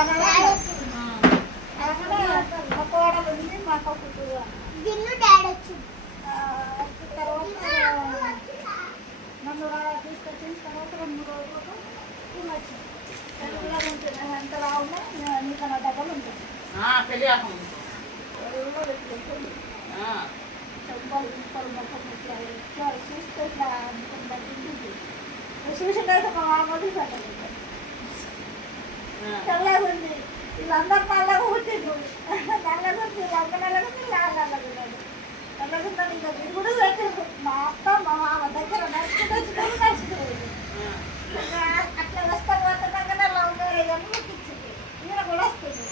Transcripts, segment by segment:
మా కోడలు ఉంది, మాకు దిన్ను తర్వాత నన్ను తీసుకొచ్చిన తర్వాత 2 రోజులకు వచ్చింది. ఎంత రావున్నా నీకు నా డబ్బులు ఉంటుంది. పెళ్ళి చూస్తే ఇట్లా చూసిన మా మామూలు పెట్టలేదు. తెల్లగా ఉంది, వీళ్ళందరూ నల్లగా పుట్టిండు. నల్లగా ఉంది, రంగు నల్లగా ఉంది, నల్లగా ఉన్నాడు. నల్లగా ఉన్నాడు. ఇంకా మీరు కూడా పెట్టిండు. మా అత్త మా మామ దగ్గర నడుచుకుంటూ అట్లా వస్తారు. వద్దనగానే లవ్ మ్యారేజ్ అని ఇచ్చింది. ఈయన కూడా వస్తుంది,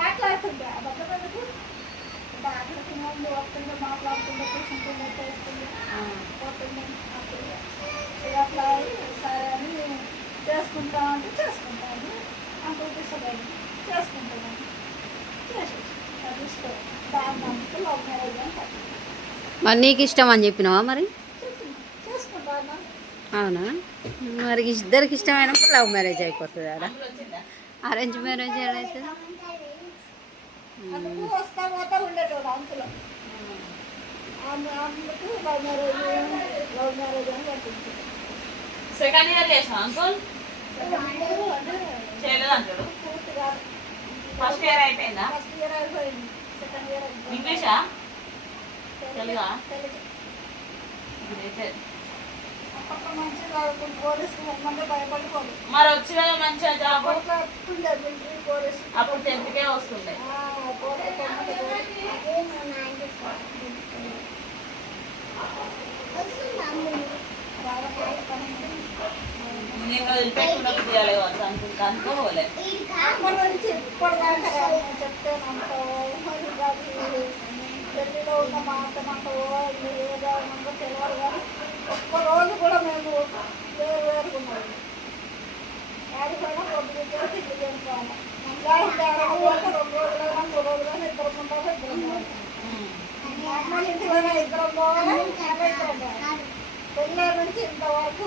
మాట్లాడుతుండే అబద్ధకు అక్కడికి ముందు వస్తుండే, మాట్లాడుతుండే, కూర్చుంటుండే, చేస్తుండే, పోతుండే. అప్పుడు అట్లా సరే అని చేసుకుంటామంటే చేసుకుంటాను అనుకుంటున్నాను, చేసుకుంటాను చేసేసి అది ఇష్టం. దానికి లవ్ మ్యారేజ్ అని మరి నీకు ఇష్టం అని చెప్పినావా? మరి చేసుకుంటాను. అవునా? మరి ఇద్దరికి ఇష్టమైనప్పుడు లవ్ మ్యారేజ్ అయిపోతుంది కదా. అరేంజ్ మ్యారేజ్ అయితే వస్తా పోతా ఉండేటోడు అంకులో. అందుకు లవ్ మ్యారేజ్ అని కట్టించాడు. సెకండ్ ఇయర్ చేసిన అంకుల్ చేయలేదు అంటాడు. ఫస్ట్ ఇయర్ అయిపోయిందా? ఫస్ట్ ఇయర్ అయిపోయింది, సెకండ్ ఇయర్ అయిపోయింది. ఇంగ్లీషా తెలుగా? అప్పట్లో మంచిగా చదువుకుంటూ పోలీసు మంది భయపడుకోదు. మరి వచ్చి మంచిగా జాబ్ ఉండే మిలిటరీ పోలీసు అప్పుడు 10కే వస్తుండే. నేను వదిలిపెట్టుకున్న తీయాలి కావచ్చు అనుకుంటా, అనుకోలే. పెళ్ళిలో ఉన్న మాట ఏదో తెలియదు కానీ ఒక్కరోజు కూడా మేము వేరువేరుకున్నాము. ఆడిపోయినా పొద్దుగా తిండి చేసుకోవాలి. 2 రోజులైనా 3 రోజులైనా ఇద్దరు ఉంటారు, ఇద్దరు అమ్మ ఇంటిలోనే ఇద్దరం పోవాలి, ఇద్దరం పోవాలి. పెళ్ళ నుంచి ఇంతవరకు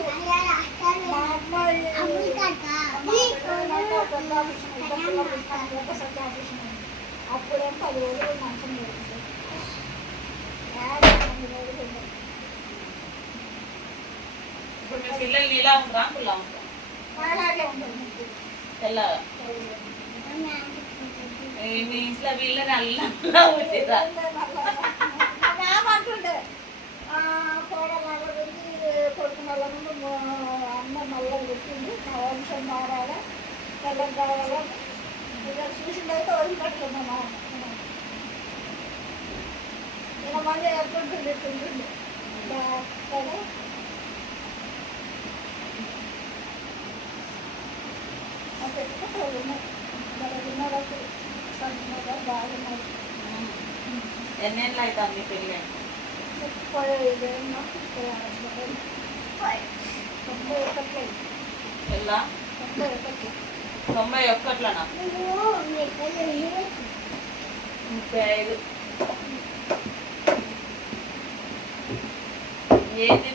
మా అమ్మాయి పెద్ద ఆపరేషన్, ఇద్దరు సత్య ఆపరేషన్ అయింది. అప్పుడేం 10 రోజులు మంచం జరుగుతుంది. ఇప్పుడు మీ పిల్లలు ఇలా ఉంటారా అంకుల్లా ఉంటారా? అలాగే ఉంటుంది తెల్లగా. మీ ఇంట్లో వీళ్ళని అల్లా పుట్టిరా? అంటుండే కోడలు గురించి కొడుకున్న ముందు అమ్మ మళ్ళీ పెట్టింది. మా వంశం మారాలి, తెల్లం కావాలి. చూసిందైతే వదిలిపెట్టలేదు మా అమ్మ. ఇలా మళ్ళీ ఎట్లుంటుంది ఎట్లుంటుంది కదా. బాగున్నాయి. ఎన్నేళ్ళు అవుతాం మీ పెళ్ళి? 91లోనా? 35. ఏంది